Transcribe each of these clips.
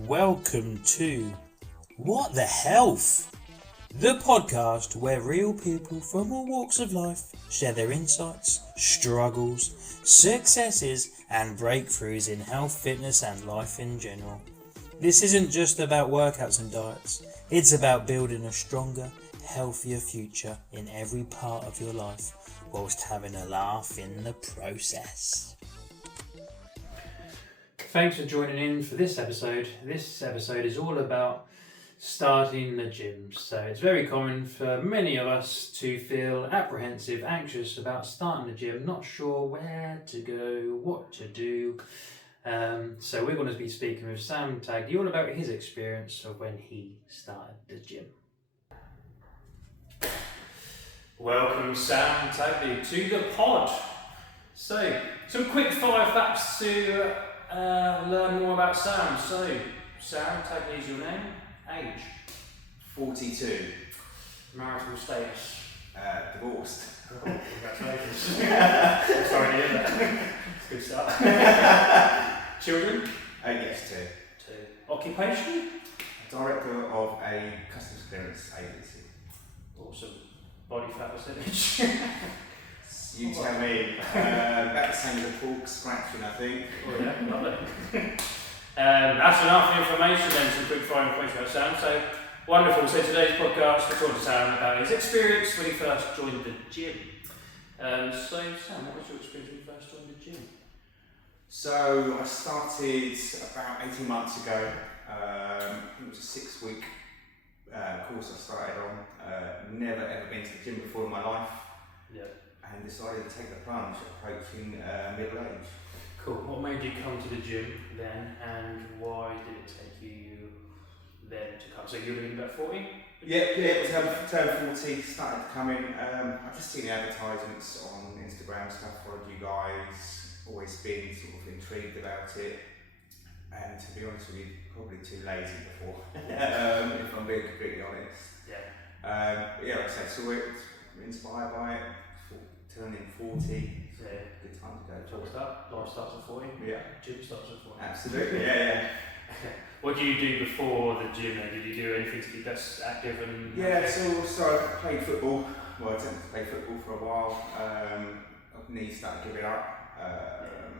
Welcome to What the Health? The podcast where real people from all walks of life share their insights, struggles, successes and breakthroughs in health, fitness and life in general. This isn't just about workouts and diets, it's about building a stronger, healthier future in every part of your life whilst having a laugh in the process. Thanks for joining in for this episode. This episode is all about starting the gym. So it's very common for many of us to feel apprehensive, anxious about starting the gym, not sure where to go, what to do. So we're going to be speaking with Sam Taggy all about his experience of when he started the gym. Welcome Sam Taggy to the pod. So some quick fire facts to learn more about Sam. So Sam Taggy is your name, age? 42. Marital status? Divorced. Oh, congratulations. Sorry to hear that. It's a good start. Children? Yes, 2. 2. Occupation? Director of a customs clearance agency. Awesome. Body fat percentage? You tell me. About the same as a pork scratching, I think. Oh yeah, lovely. That's enough information then, some quick fire information about Sam. So wonderful. So today's podcast, we're talking to Sam about his experience when he first joined the gym. So Sam, what was your experience when you first joined the gym? So I started about 18 months ago. It was a 6-week course I started on. Never ever been to the gym before in my life. Yeah. And decided to take the plunge approaching middle age. Cool. What made you come to the gym then, and why did it take you then to come? So you were in about 40? Yeah, turned 40, started to come in. I've just seen the advertisements on Instagram, stuff, followed you guys, always been sort of intrigued about it. And to be honest with you, probably too lazy before, if I'm being completely honest. Yeah. Like I said, so we're inspired by it. Turning 40, so yeah. Good time to go. Life starts at 40? Yeah. Gym starts at 40? Absolutely, yeah. What do you do before the gym then? Did you do anything to keep us active and... Yeah, so I played football. Well, I attempted to play football for a while. Knees started giving up.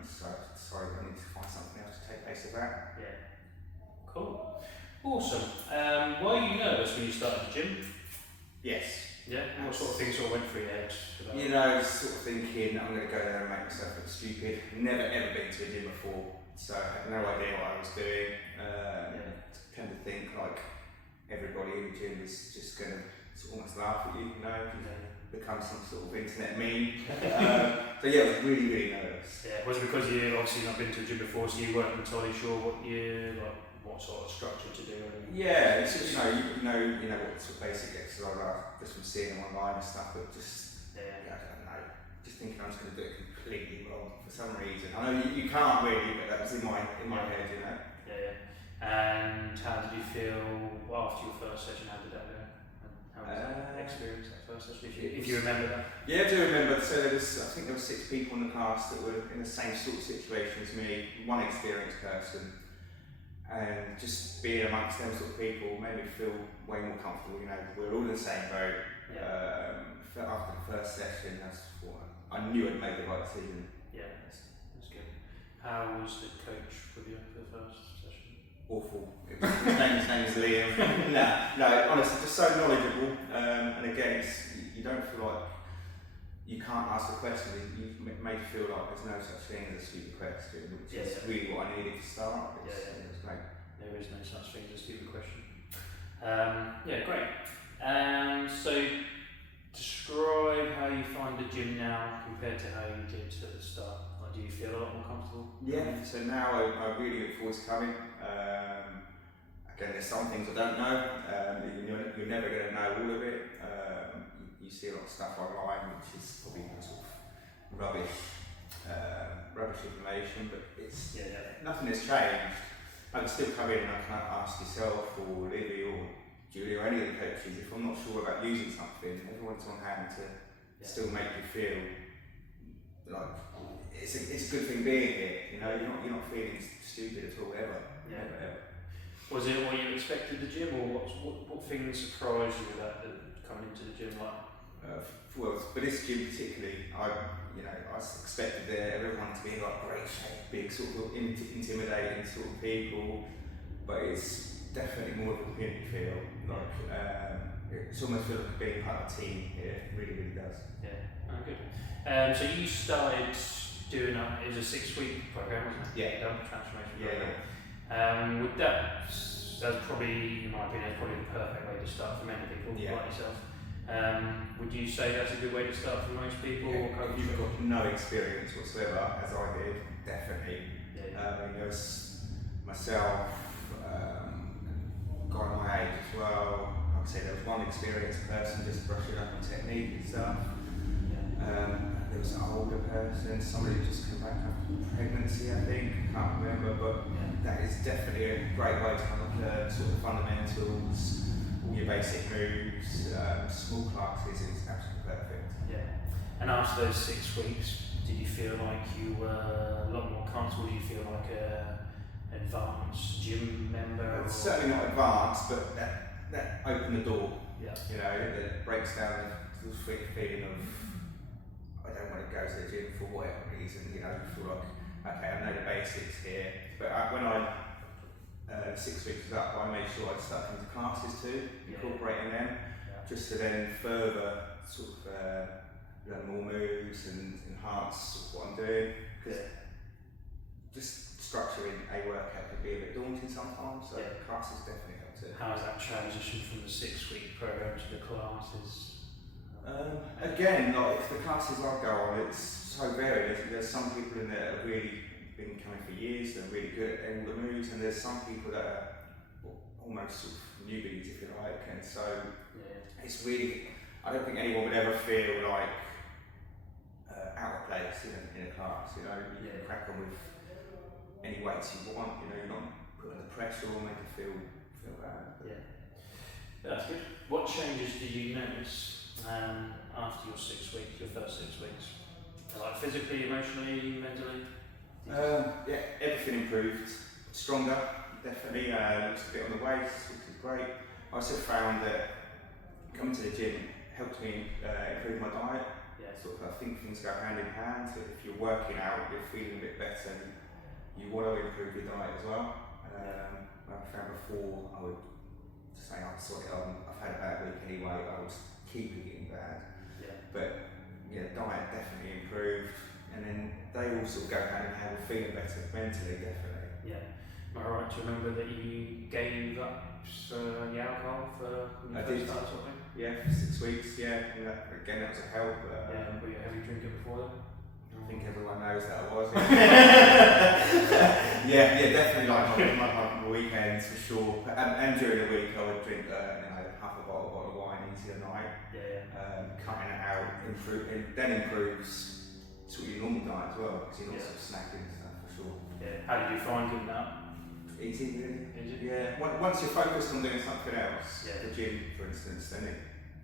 So I decided I need to find something else to take place of that. Yeah. Cool. Awesome. Were you nervous when you started the gym? Yes. Yeah, what sort of things sort of went through your head? You know, sort of thinking, I'm going to go there and make myself look stupid. Never ever been to a gym before, so I had no idea what I was doing. Tend to think like everybody in the gym is just going to almost laugh at you, become some sort of internet meme. So yeah, I was really, really nervous. Yeah, was it because you obviously not been to a gym before, so you weren't entirely sure what sort of structure to do? Yeah, it's just, you know what sort of basic exercise are just from seeing them online and stuff, but just I don't know, just thinking I'm just going to do it completely wrong for some reason. I know you can't really, but that was in my head, you know. Yeah. And how did you feel after your first session? How did that go? How was that experience, that first session? If you remember that. Yeah, I do remember. So I think there were 6 people in the class that were in the same sort of situation as me, one experienced person. And just being amongst them sort of people made me feel way more comfortable. We're all in the same boat. Yeah. After the first session, I knew I'd made the right decision. Yeah, that's good. How was the coach with you for the first session? Awful. His name is Liam. no, honestly, just so knowledgeable. And again, you don't feel like you can't ask a question. You made me feel like there's no such thing as a stupid question, which is really what I needed to start. It was great. There is no such thing as a stupid question. Great. So describe how you find the gym now compared to how you did at the start. Do you feel a lot more comfortable? Yeah, so now I really look forward to coming. Again, there's some things I don't know. You're never going to know all of it. You see a lot of stuff online which is probably sort of rubbish information, but it's nothing has changed. I can still come in and I can ask yourself or Livy or Julie or any of the coaches if I'm not sure about using something. Everyone's on hand to still make you feel like it's a good thing being here. You're not feeling stupid at all ever. Yeah. Ever. Was it what you expected the gym, or what things surprised you about coming into the gym? Well, for this gym particularly, I expected everyone to be in like great shape, big sort of intimidating sort of people, but it's definitely more of a community feel. It's almost feels like being part of a team here. It really, really does. Yeah, oh, good. So you started doing it was a 6-week program, wasn't it? Yeah. Transformation Yeah. program. That's probably, in my opinion, probably the perfect way to start for many people like yourself. Would you say that's a good way to start for most people? Yeah, if you've got no experience whatsoever, as I did, definitely. There's myself, a guy my age as well. Like I said, there was one experienced person just brushing up on technique and stuff. There was an older person, somebody who just came back after pregnancy, I think, can't remember, but that is definitely a great way to kind of learn sort of fundamentals, all your basic moves, small classes is absolutely perfect. Yeah. And after those 6 weeks, did you feel like you were a lot more comfortable? Did you feel like an advanced gym member? It's certainly not advanced, but that opened the door. Yeah. That breaks down the feeling of I don't want to go to the gym for whatever reason. You feel like okay, I know the basics here. But when 6 weeks was up, I made sure I stuck into classes too, incorporating them, just to then further sort of learn more moves and enhance what I'm doing. Because just structuring a workout can be a bit daunting sometimes, so classes definitely help too. How has that transition from the 6-week program to the classes? Again, like the classes I go on, it's so varied. There's some people in there that have really been coming for years, they're really good at all the moves, and there's some people that are almost sort of newbies, if you like, and so it's really, I don't think anyone would ever feel like out of place in a class. You can crack on with any weights you want. You're not putting the pressure or make it feel bad. That's good. What changes did you notice after your 6 weeks, your first 6 weeks? Like physically, emotionally, mentally? Everything improved. Stronger, definitely. Looks a bit on the waist, which is great. I also found that coming to the gym helped me improve my diet. I think things go hand in hand. So if you're working out, you're feeling a bit better, you want to improve your diet as well. I found before I would say I've had a bad week anyway, I was keeping getting bad. But diet definitely improved, and then they all sort of go hand in hand with feeling better mentally, definitely. Am I right to remember that you gave up the alcohol for when you first started sort of thing? For 6 weeks, again that was a help. Were you a heavy drinker before then? I think everyone knows that I was. Definitely like my weekends for sure. And during the week I would drink half a bottle of wine easy a night. Cutting it out then improves sort of your normal diet as well, because you're not sort of snacking and stuff for sure. How did you find giving up? Easy, really. Once you're focused on doing something else, the gym for instance, then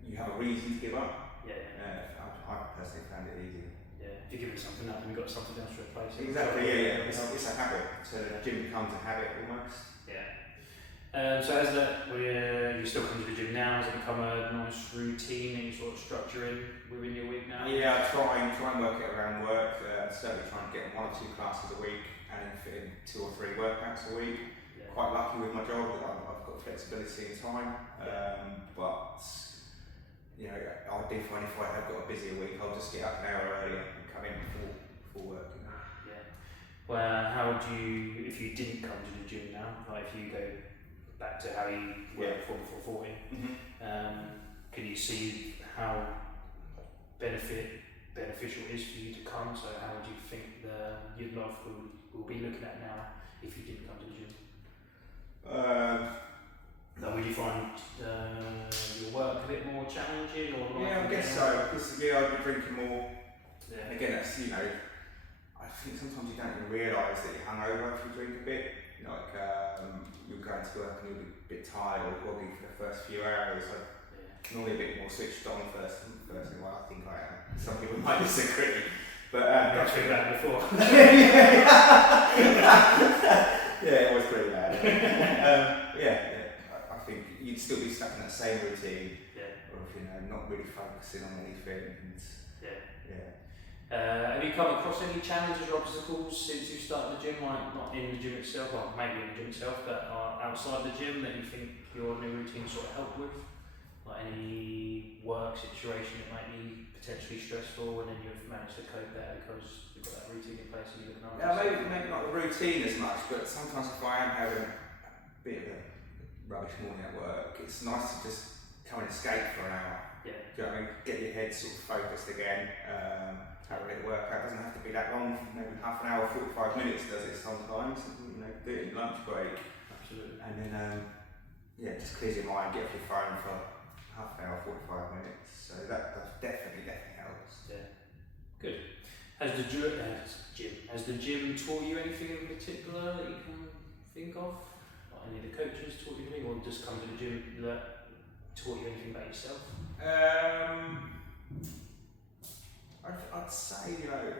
you have a reason to give up. I personally found it easy. If you're giving something up and you've got something else to replace it. Exactly, it's a habit. So the gym becomes a habit almost. So you still come to the gym now? Has it become a nice routine that you sort of structure in within your week now? I try and work it around work. Certainly try and get 1 or 2 classes a week and then fit in 2 or 3 workouts a week. Quite lucky with my job that I've got flexibility in time. But I do find if I have got a busier week, I'll just get up an hour earlier and come in before work. Well, how would you, if you didn't come to the gym now, like if you go back to how you were before 40, can you see how beneficial it is for you to come? So how would you think your life will be looking at now if you didn't come to the gym? Would you find your work a bit more challenging? I guess so, because I'd be drinking more. Again, that's, I think sometimes you don't even realise that you're hungover if you drink a bit. You're going to work and you'll be a bit tired or groggy for the first few hours. Normally a bit more switched on first thing. Well, I think I am. Some people might disagree, but I've been that before. Yeah, it was pretty bad. I think you'd still be stuck in that same routine of, not really focusing on anything. And, have you come across any challenges or obstacles since you started the gym, like not in the gym itself, well maybe in the gym itself, but outside the gym that you think your new routine sort of helped with? Like any work situation that might be potentially stressful and then you've managed to cope there because you've got that routine in place and you're looking after yourself? maybe not the routine as much, but sometimes if I am having a bit of a rubbish morning at work, it's nice to just come and escape for an hour. Yeah. Do you know what I mean? Get your head sort of focused again. Have a little workout. It doesn't have to be that long. Maybe half an hour, 45 minutes does it sometimes. Do it in lunch break. Absolutely. And then just clears your mind. Get off your phone for half an hour, 45 minutes. So that definitely helps. Yeah. Good. Has the gym taught you anything in particular that you can think of? Like any of the coaches taught you anything, or just come to the gym that taught you anything about yourself? I'd say, it hasn't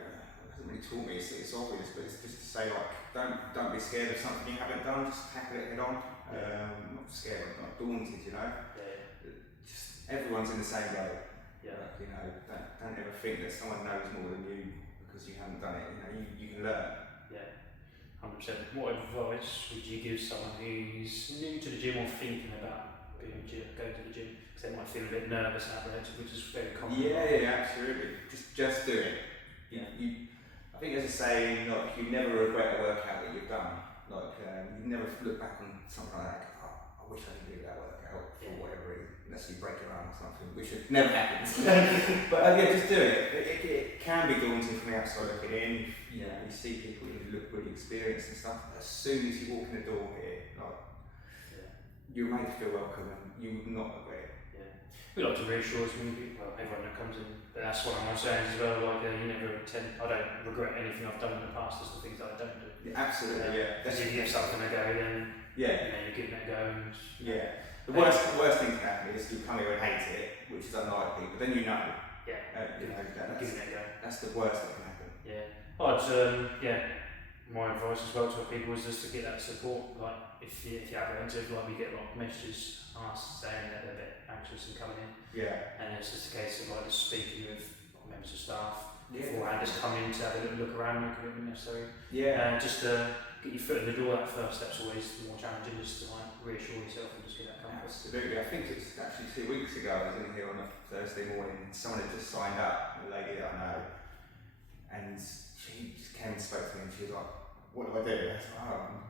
really taught me, it's obvious, but it's just to say, like, don't be scared of something you haven't done, just tackle it head on. Not scared, not daunted, Just everyone's in the same boat. Like, don't ever think that someone knows more than you because you haven't done it. You can learn. 100%. What advice would you give someone who's new to the gym or thinking about going to the gym? Because they might feel a bit nervous and apprehensive, which is very common. Yeah, absolutely. Just do it. I think there's a saying, like, you never regret a workout that you've done. Like, you never look back on something like that. I wish I could do that workout for whatever reason, unless you break your arm or something, which never happens. But just do it. It can be daunting from the outside looking in. You see people who look really experienced and stuff. As soon as you walk in the door here, you're made to feel welcome and you would not regret it. We like to reassure everyone that comes in, but that's what I'm saying as well, like I don't regret anything I've done in the past, there's the things that I don't do. Yeah, absolutely, Because if you give something a go, then you're giving it a go. And, the worst thing to happen is you come here and hate it, which is unlikely, but then you know. Giving it a go. That's the worst that can happen. My advice as well to people is just to get that support. Like if you're apprehensive, like we get a lot of messages saying that they're a bit anxious and coming in. And it's just a case of like just speaking with members of staff beforehand, just come in to have a little look around, make it necessary. Just to get your foot in the door. That first step's always more challenging, just to like reassure yourself and just get that comfort. Absolutely. I think it's actually 2 weeks ago I was in here on a Thursday morning and someone had just signed up, a lady that I know, and she just came and spoke to me and she was like, what do I do? I was like,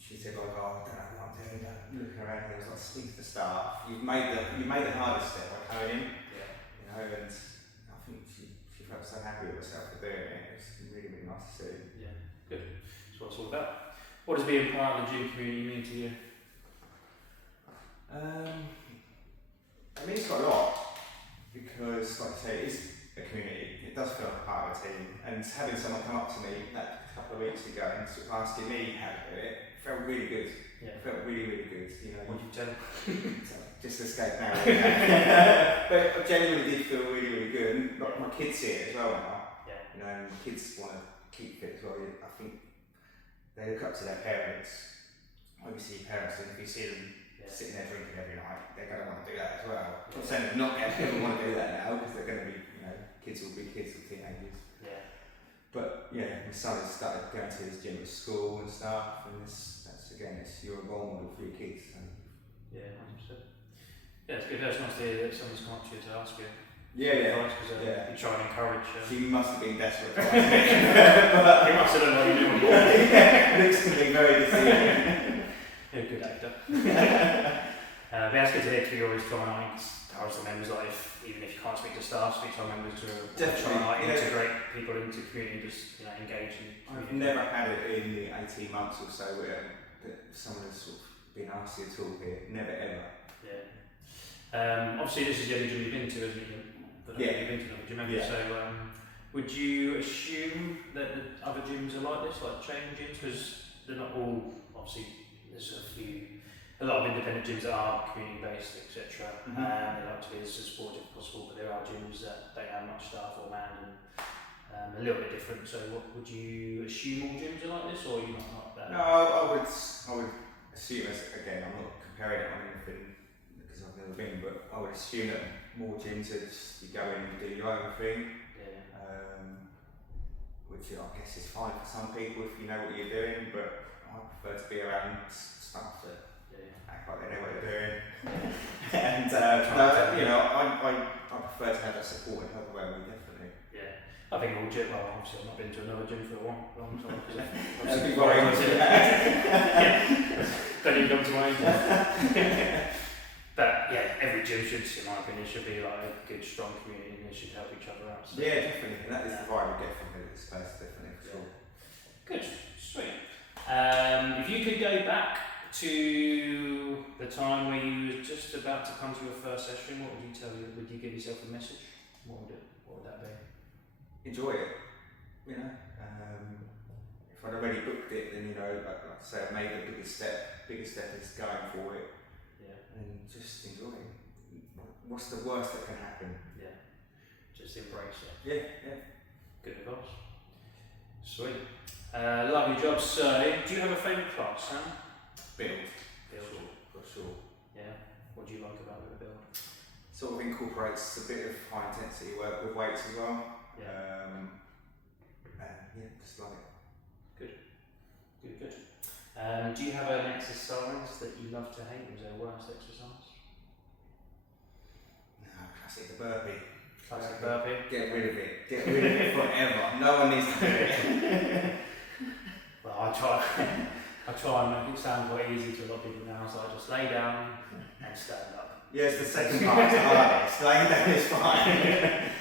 she said, like, I don't know what I'm doing. Looking around here, I was like, speak to the staff. You made the hardest step by coming in. And I think she felt so happy with herself for doing it. It was really, really nice to see. Good. That's what it's all about. What does being part of the gym community mean to you? It's got a lot because, like I say, it is a community. It does feel like part of a team, and having someone come up to me a couple of weeks ago and sort of asking me how to do it felt really good. It felt really, really good. What did you tell them? Just escape now. But I genuinely did feel really, really good. And like, my kids see it as well now. And kids want to keep fit as well. I think they look up to their parents. Obviously, parents, and if you see them sitting there drinking every night, they're going to want to do that as well. I'm not saying they're not going to want to do that now because they're going to be, kids will be kids or teenagers. But my son has started going to his gym at school and stuff, and you're a role model for your kids. So. 100%. It's good. It's nice to hear that someone's come up to you to ask you. Advice, because you try and encourage. She must have been desperate. But he must have done what you do. Looks to be very deceiving. You're a good actor. But it's good to hear you always try and encourage the members, like even if you can't speak to staff, speak to our members to try and integrate people into the community, just engage in. I've never had it in the 18 months or so where someone has sort of been asked to talk here. Never ever. Obviously, this is the only gym you've been to, isn't it? You've been to another gym, haven't you? So, would you assume that the other gyms are like this, like chain gyms? Because they're not all, obviously, there's a lot of independent gyms that are community based, etc. They like to be as supportive as possible, but there are gyms that don't have much staff or manned, and A little bit different. So, what would you assume all gyms are like this, or are you not that? No, I would assume, again, I'm not comparing it on anything because I've never been, but I would assume that more gyms are just you go in and do your own thing. Which I guess is fine for some people if you know what you're doing, but I prefer to be around staff that act like they know what they're doing. And I prefer to have that support and help around me, definitely. Yeah, I think all gym. Well, obviously I've not been to another gym for a long time because I've been worried. Don't even come to my own gym. But yeah, every gym should, in my opinion, should be like a good, strong community, and they should help each other out. So. Yeah, definitely, and that is the vibe you get from this space, definitely, for sure. Good, sweet. If you could go back to the time where you were just about to come to your first session, what would you tell you? Would you give yourself a message? What would that be? Enjoy it. You know, if I'd already booked it, then like I say, I made the biggest step is going for it. And just enjoy it. What's the worst that can happen? Yeah. Just embrace it. Yeah. Good advice. Sweet. Lovely job. So, do you have a favourite class, Sam? Build. For sure. Yeah. What do you like about the build? Sort of incorporates a bit of high intensity work with weights as well. Yeah. Just like it. Good. Do you have an exercise that you love to hate? Was there a worst exercise? No, classic the burpee. Classic burpee? Get rid of it forever. No one needs to do it. Well, I try and make it sound quite easy to a lot of people now, so I just lay down and stand up. Yeah, it's the second part to hardest. Laying down is fine.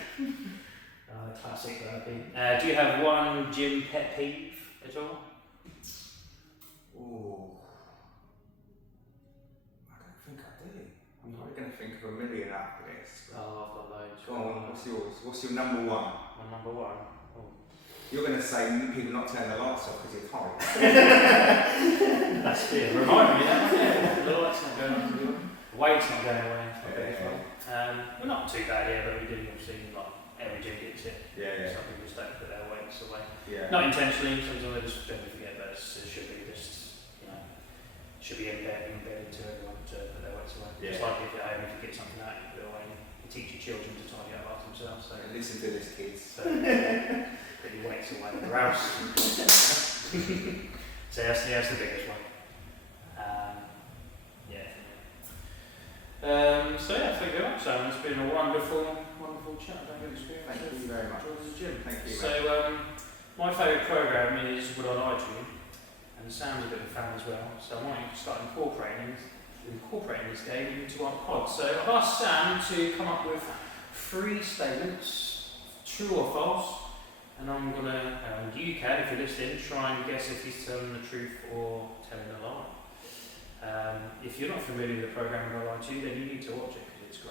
Classic burpee. Do you have one gym pet peeve at all? Ooh. I don't think I do. I'm probably going to think of a million after this. Oh, I've got loads. Go on, what's yours? What's your number one? My number one? Oh. You're going to say people not turn the lights off because you're tired. That's good. Remind me that. The light's not going on. The weight's not going away. We're not too bad here, but we do obviously every gym gets it. Yeah. Some people just don't put their weights away. Yeah. Not intentionally, sometimes they just don't forget, but it should be should be embedded to everyone to put their weights away. Yeah. It's like if you're home, if you get something out, you put it away. You teach your children to tidy up after themselves. So listen to this, kids. So put your weights away in the house. So that's the biggest one. Thank you very much, Sam. It's been a wonderful chat. Thank you very much. Join the gym. Thank you. So my favourite programme is Would I Lie to You? And Sam's a bit of a fan as well, so I want you to start incorporating this game into our pod. So I've asked Sam to come up with 3 statements, true or false, and I'm going to, you can, if you're listening, try and guess if he's telling the truth or telling a lie. If you're not familiar with the programme Would I Lie to You, then you need to watch it because it's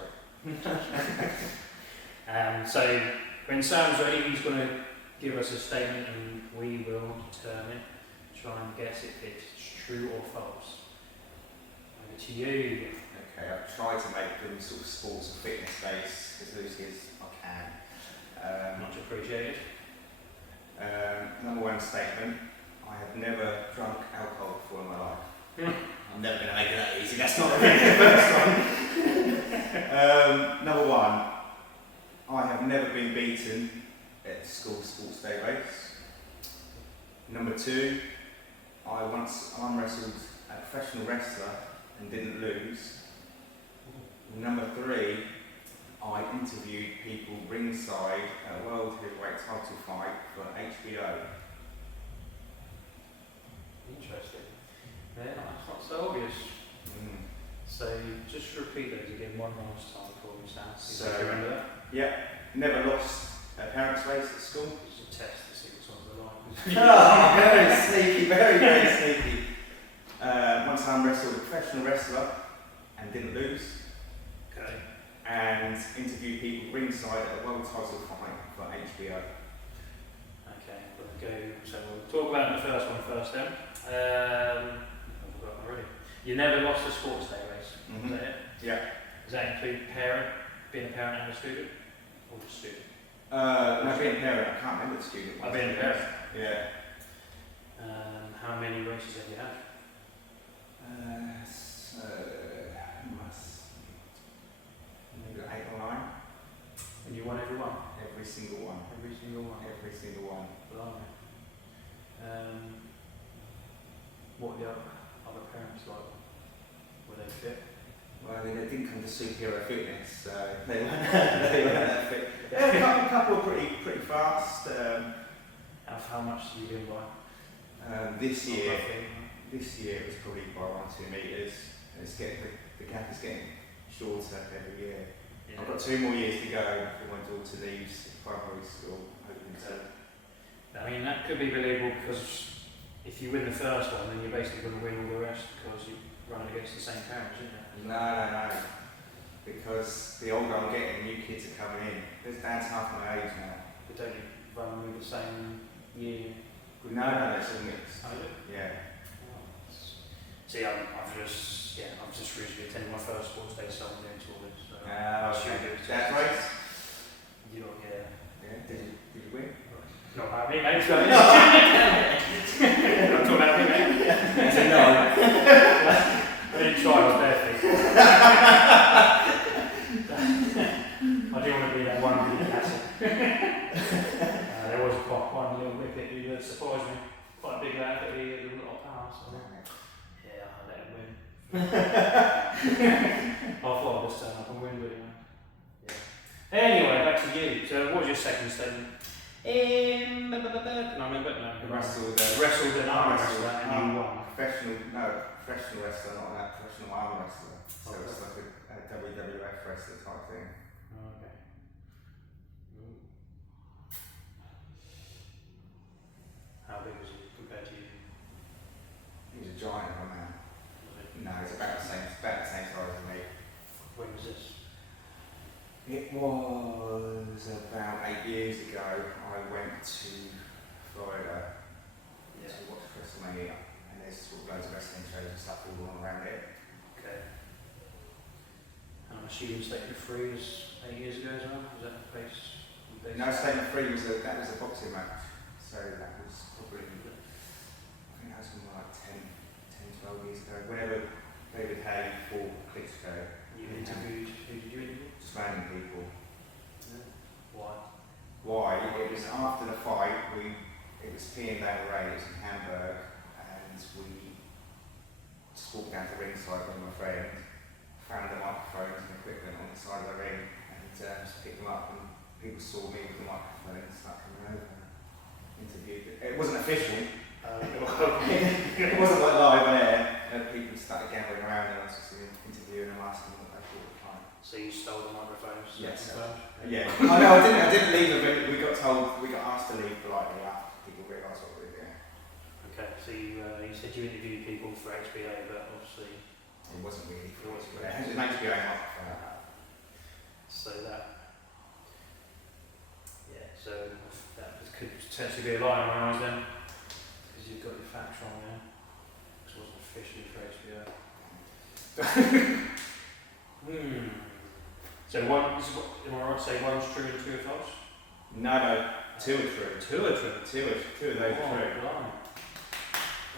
great. So when Sam's ready, he's going to give us a statement and we will determine. Try and guess if it's true or false. Over to you. Okay, I've tried to make them sort of sports and fitness based as loosely as I can. Much appreciated. Number one statement: I have never drunk alcohol before in my life. I'm never going to make it that easy. That's not really the first one. Number one: I have never been beaten at the school sports day race. Number 2: I once arm wrestled a professional wrestler and didn't lose. Number 3: I interviewed people ringside at a World Heavyweight title fight for HBO. Interesting. Yeah, that's not so obvious. So just repeat those again one last time for me, Sam. So, do you remember that? Yeah, never lost a parents' race at school. It's a test to see which ones are right. Oh, very sneaky, very sneaky. Once I wrestled a professional wrestler and didn't lose. Okay. And interviewed people ringside at a world title fight for HBO. Okay, we'll go. So we'll talk about the first one first then. I've forgotten already. You never lost a sports day race. Is that it? Yeah. Does that include being a parent and a student? Or just student? No, being a parent, I can't remember the student one. Being a parent? Yeah. How many races have you had? Maybe 8 or 9. And you won every one? Every single one. Every single one? Every single one. Blimey. What were the other parents like? Were they fit? Well, I mean, they didn't come to superhero fitness, so they weren't that fit. Yeah, a couple were pretty fast. How much did you win by? This year it was probably by 1-2 metres. It's the gap is getting shorter every year. Yeah. I've got 2 more years to go before my daughter leaves primary school. Hoping to. I mean, that could be believable because if you win the first one, then you're basically going to win all the rest because you're running against the same parents, isn't it? No. Because the older I'm getting, new kids are coming in. There's Dan's half my age now. But don't you run with the same year? No, it's all mixed. Oh, is it? Yeah. See, I've just recently attended my first sports day, so I'm doing all this. So Okay. That's right. You don't get. Yeah. Did you win? Not about me, mate. I'm talking about me, mate. I said no. I didn't try, I was barefoot. I didn't want to be that one big castle. There was one little whippet who surprised me. Quite a big lad, but he had a lot of power. So yeah, I let him win. I thought I'd just turn up and win, but yeah. Anyway, back to you. So, what was your second statement? No, I remember. No, Wrestled an arm wrestler and you won. Professional wrestler, not that professional arm wrestler. So Okay. it's like a WWF wrestler type thing. Okay. How big was he compared to you? He was a giant of a man. Was it? No, he's about the same size as me. When was this? It was about 8 years ago. I went to Florida to watch WrestleMania, and there's sort of loads of wrestling shows and stuff all on around it. Okay. And I'm assuming Statement Free was 8 years ago as well? Was that the place? No, Statement Free was a boxing match. So that was probably, I think that was something like 10, 12 years ago. Whenever David Hay fought Klitschko. You interviewed, who did you interview? Just random people. Yeah. Why? Why? It was after the fight. It was P and Dale Ray. It was in Hamburg, and we just walked down to ringside with my friend, found the microphones and equipment on the side of the ring, and just picked them up. And people saw me with the microphone and started coming over and interviewed. It wasn't official. It wasn't like live on air. People started gathering around, and I was just interviewing them, asking them what they thought of the fight. So you stole the microphones? Yes. Yeah. Oh no, I didn't leave them. We got asked to leave politely after people realised what we were doing. Okay, so you said you interviewed people for XBA, but obviously It wasn't really for us, but it was an HBO microphone. so that could potentially be a lie in my eyes then, because you've got your facts wrong there. This wasn't officially for HBO. So am I right to say one's true and 2 are false? No, 2 are true. 2 are true. 2 of those are true. Blimey.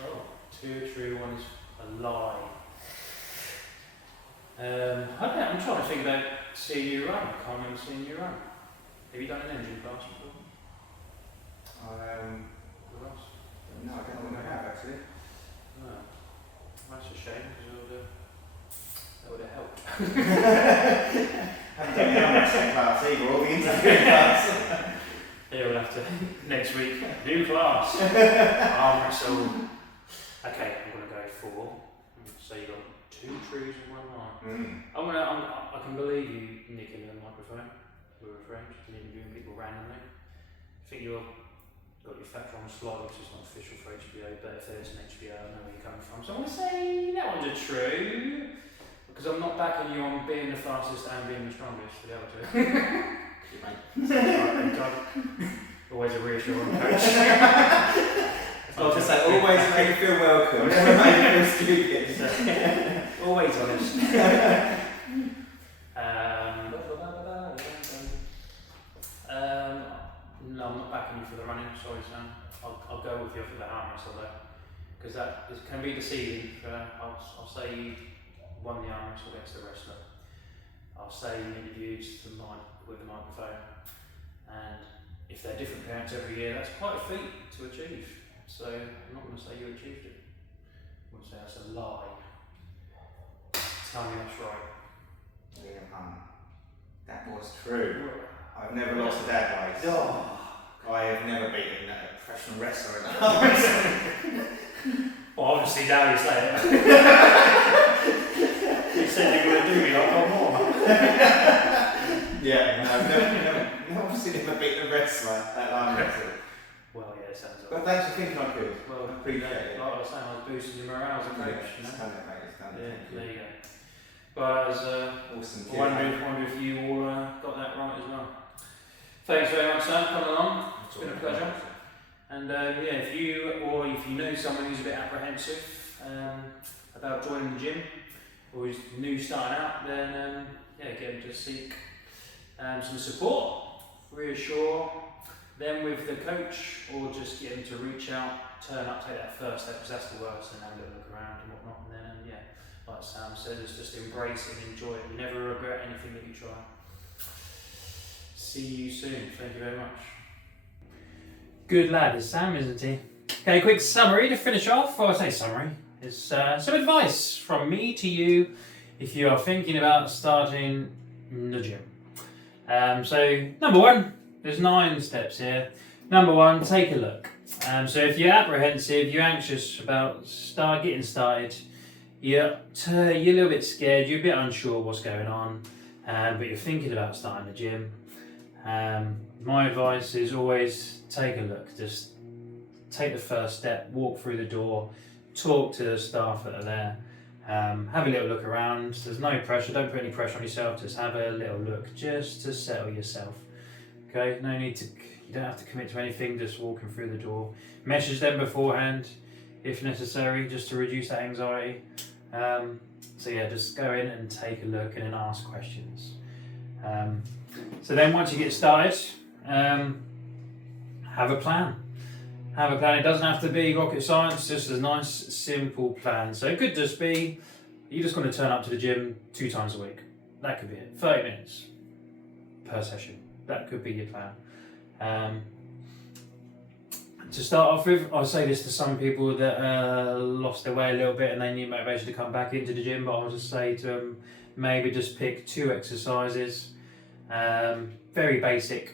Oh, 2 are true, 1 is a lie. I'm trying to think about seeing you run. I can't remember seeing you run. Have you done an engine class before? Or else? No, I don't think I have actually. No. That's a shame because that would have helped. Haven't done the arm wrestling class either, or the interviewing class. Yeah, we'll have to next week. New class. Arm wrestle. Okay, I'm gonna go 4. So you got 2 trues and 1 lie. I can believe you nicking the microphone with a friend and interviewing people randomly. I think you've got your facts wrong slightly, which is not official for HBO, but if there's an HBO, I know where you're coming from. So I'm going to say that one's a true, because I'm not backing you on being the fastest and being the strongest for the other 2. Always a reassuring coach. I'll just say, always make you feel welcome, never make you feel stupid. Always honest. I'm not backing you for the running, sorry Sam. I'll go with you for the arm wrestle though, because can be deceiving. I'll say you won the arm wrestle against the wrestler. I'll say you interviewed the mic with the microphone, and if they're different parents every year, that's quite a feat to achieve. So I'm not going to say you achieved it. I'm going to say that's a lie. Tell me that's right. Liam Hunt, that was true. I've never lost a dad race. Oh. I have never beaten a professional wrestler in an arm wrestle. Well, obviously now you say it. You said you were going to do me like one more. Yeah, no, I've obviously never beaten a wrestler at arm wrestling. Well, yeah, it sounds like. But thanks for thinking I could. Well, I appreciate it. like I was saying, I was boosting your morale as a coach. Yeah, it's done it, mate. It's done it. Yeah, there you go. But as awesome. I wonder if you all got that right as well. Thanks very much, Sam, for coming along. It's been a pleasure. And if you know someone who's a bit apprehensive about joining the gym, or who's new starting out, then get them to seek some support. Reassure them with the coach, or just get them to reach out, turn up, take that first step, because that's the worst, and have a little look around and whatnot. And then like Sam said, it's just embrace it and enjoy it. You never regret anything that you try. See you soon. Thank you very much. Good lad is Sam, isn't he? Okay, quick summary to finish off. Well, I say summary. It's some advice from me to you if you are thinking about starting the gym. So, number one, there's 9 steps here. Number one, take a look. So if you're apprehensive, you're anxious about getting started, you're a little bit scared, you're a bit unsure what's going on, but you're thinking about starting the gym, my advice is always take a look. Just take the first step, walk through the door, talk to the staff that are there, have a little look around. There's no pressure, don't put any pressure on yourself, just have a little look just to settle yourself. Okay, you don't have to commit to anything, just walking through the door. Message them beforehand if necessary, just to reduce that anxiety. Just go in and take a look and then ask questions. So then once you get started, have a plan. Have a plan. It doesn't have to be rocket science, just a nice simple plan. So it could just be, you're just going to turn up to the gym 2 times a week. That could be it. 30 minutes per session. That could be your plan. To start off with, I say this to some people that lost their way a little bit and they need motivation to come back into the gym, but I'll just say to them, maybe just pick 2 exercises, very basic,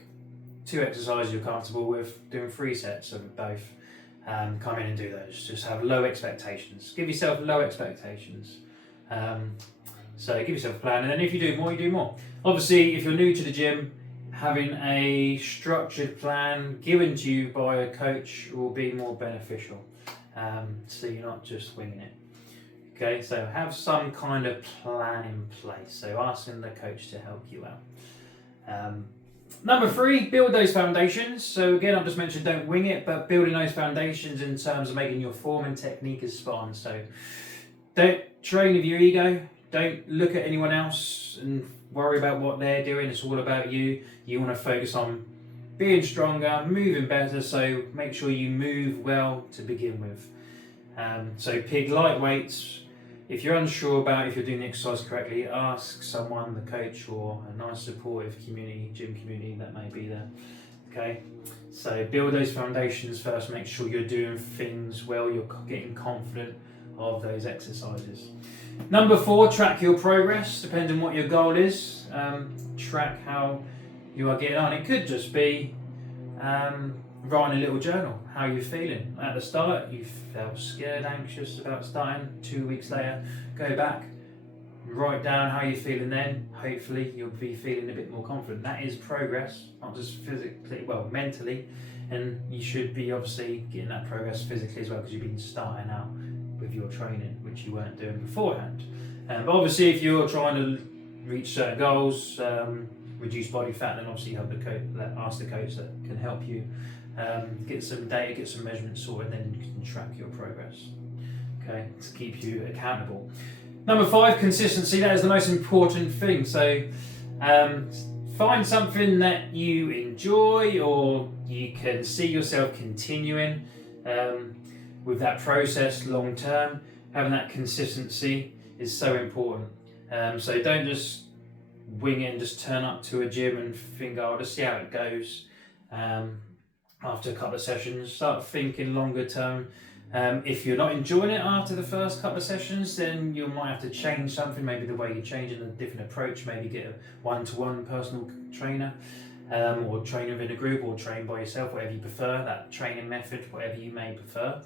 2 exercises you're comfortable with, doing 3 sets of both. Come in and do those. Just have low expectations. Give yourself low expectations. So give yourself a plan, and then if you do more, you do more. Obviously, if you're new to the gym, having a structured plan given to you by a coach will be more beneficial, so you're not just winging it. Okay, so have some kind of plan in place, so asking the coach to help you out. Number 3, build those foundations. So again, I've just mentioned don't wing it, but building those foundations in terms of making your form and technique is spot on. So don't train with your ego, don't look at anyone else and worry about what they're doing. It's all about you. You want to focus on being stronger, moving better, so make sure you move well to begin with. So pick light weights. If you're unsure about if you're doing the exercise correctly, ask someone, the coach, or a nice supportive community, gym community that may be there. Okay, so build those foundations first, make sure you're doing things well, you're getting confident of those exercises. Number 4, track your progress, depending on what your goal is. Track how you are getting on. It could just be writing a little journal, how you're feeling. At the start, you felt scared, anxious about starting. 2 weeks later, go back, write down how you're feeling then. Hopefully, you'll be feeling a bit more confident. That is progress, not just physically, well, mentally. And you should be obviously getting that progress physically as well, because you've been starting out with your training, which you weren't doing beforehand. But obviously, if you're trying to reach certain goals, reduce body fat, then obviously you have ask the coach that can help you get some data, get some measurements sorted, then you can track your progress. Okay, to keep you accountable. Number 5, consistency. That is the most important thing. So find something that you enjoy or you can see yourself continuing with that process long term. Having that consistency is so important. So don't just wing it and just turn up to a gym and think, oh, I'll just see how it goes. After a couple of sessions, start thinking longer term. If you're not enjoying it after the first couple of sessions, then you might have to change something, maybe the way you're changing, a different approach, maybe get a one-to-one personal trainer, or train within a group, or train by yourself, whatever you prefer, that training method, whatever you may prefer,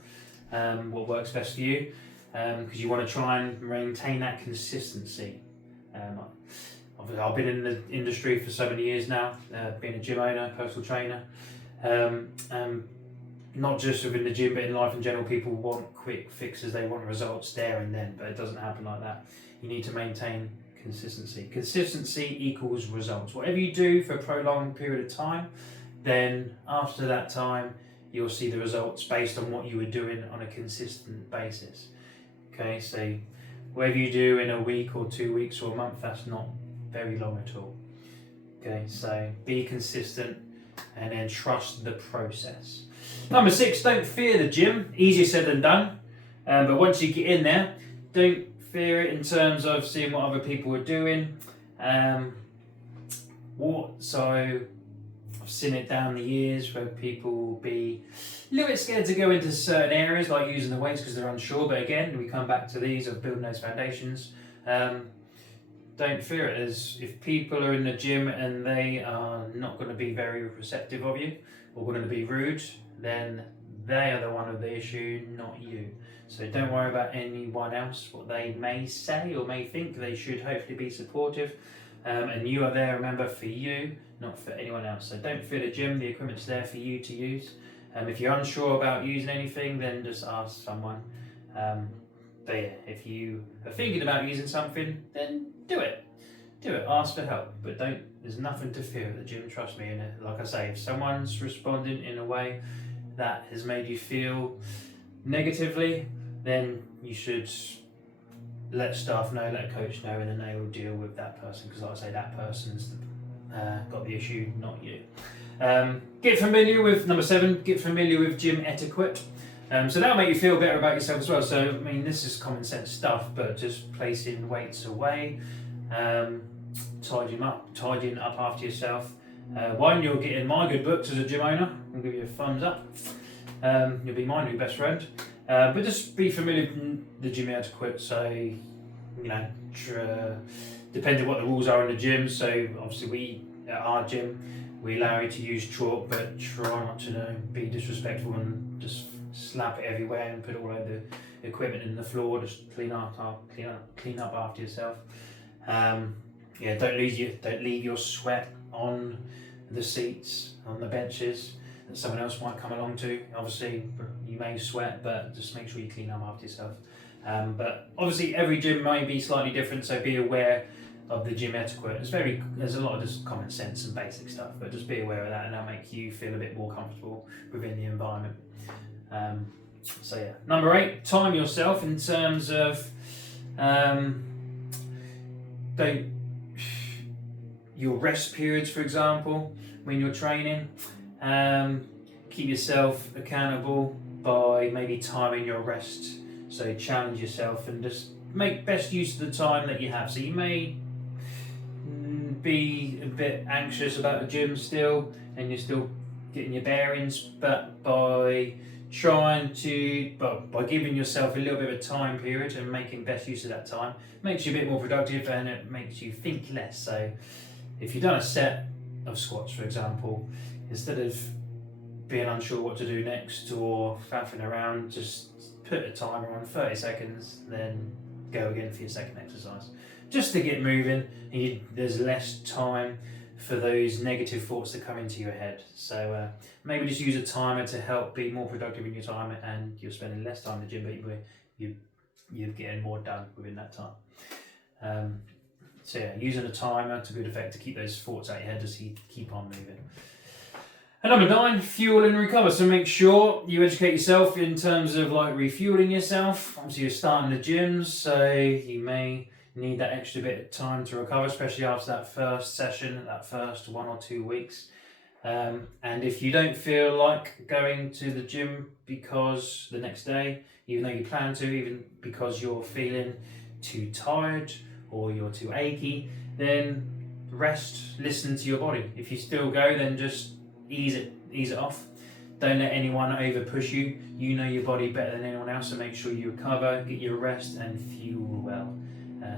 what works best for you, because you want to try and maintain that consistency. I've been in the industry for so many years now, being a gym owner, personal trainer. Not just within the gym, but in life in general, people want quick fixes, they want results there and then, but it doesn't happen like that. You need to maintain consistency. Consistency equals results. Whatever you do for a prolonged period of time, then after that time, you'll see the results based on what you were doing on a consistent basis. Okay, so whatever you do in a week or 2 weeks or a month, that's not very long at all. Okay, so be consistent and then trust the process. Number 6, don't fear the gym. Easier said than done. But once you get in there, don't fear it in terms of seeing what other people are doing. So I've seen it down the years where people will be a little bit scared to go into certain areas like using the weights because they're unsure. But again, we come back to these of building those foundations. Don't fear it, as if people are in the gym and they are not going to be very receptive of you or going to be rude, then they are the one of the issue, not you. So don't worry about anyone else, what they may say or may think. They should hopefully be supportive, and you are there, remember, for you, not for anyone else. So don't fear the gym, the equipment's there for you to use. If you're unsure about using anything, then just ask someone. But yeah, if you are thinking about using something, then do it. Do it, ask for help, but there's nothing to fear at the gym, trust me. And like I say, if someone's responding in a way that has made you feel negatively, then you should let staff know, let a coach know, and then they will deal with that person, because like I say, that person's got the issue, not you. Get familiar with, number 7, get familiar with gym etiquette. So that'll make you feel better about yourself as well. So, I mean, this is common sense stuff, but just placing weights away, tidying up after yourself. One, you're getting my good books as a gym owner. I'll give you a thumbs up. You'll be my new best friend. But just be familiar with the gym etiquette. So, depending what the rules are in the gym. So, obviously, at our gym, we allow you to use chalk, but try not to be disrespectful and just slap it everywhere and put all over the equipment in the floor. Just clean up after yourself. Don't leave your sweat on the seats, on the benches that someone else might come along to. Obviously, you may sweat, but just make sure you clean up after yourself. But obviously, every gym may be slightly different, so be aware of the gym etiquette. There's a lot of just common sense and basic stuff, but just be aware of that, and that'll make you feel a bit more comfortable within the environment. Number 8, time yourself in terms of your rest periods, for example, when you're training. Keep yourself accountable by maybe timing your rest. So challenge yourself and just make best use of the time that you have. So you may be a bit anxious about the gym still, and you're still getting your bearings, but by giving yourself a little bit of a time period and making best use of that time, makes you a bit more productive and it makes you think less. So if you've done a set of squats, for example, instead of being unsure what to do next or faffing around, just put a timer on 30 seconds, then go again for your second exercise. Just to get moving, and there's less time for those negative thoughts that come into your head. So maybe just use a timer to help be more productive in your time, and you're spending less time in the gym, but you're getting more done within that time. Using a timer to good effect to keep those thoughts out of your head, just keep on moving. And number 9, fuel and recover. So make sure you educate yourself in terms of like refueling yourself. Obviously, you're starting the gym, so you may need that extra bit of time to recover, especially after that first session, that first 1 or 2 weeks. And if you don't feel like going to the gym because the next day, even though you plan to, even because you're feeling too tired or you're too achy, then rest, listen to your body. If you still go, then just ease it off. Don't let anyone over push you. You know your body better than anyone else, so make sure you recover, get your rest and fuel well,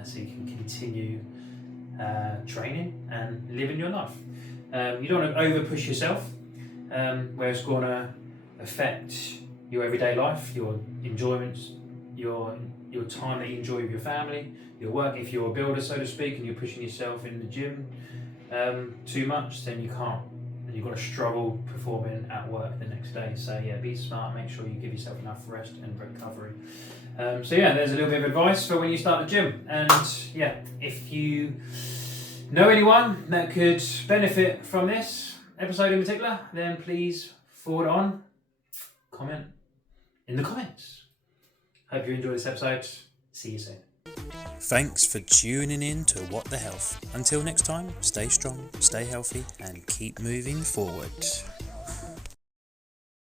so you can continue training and living your life. You don't want to over push yourself, where it's going to affect your everyday life, your enjoyments, your time that you enjoy with your family, your work. If you're a builder, so to speak, and you're pushing yourself in the gym too much, then you can't, and you've got to struggle performing at work the next day. So yeah, be smart, make sure you give yourself enough rest and recovery. So yeah, there's a little bit of advice for when you start the gym. And yeah, if you know anyone that could benefit from this episode in particular, then please forward on, comment in the comments. Hope you enjoyed this episode. See you soon. Thanks for tuning in to What the Health. Until next time, stay strong, stay healthy, and keep moving forward.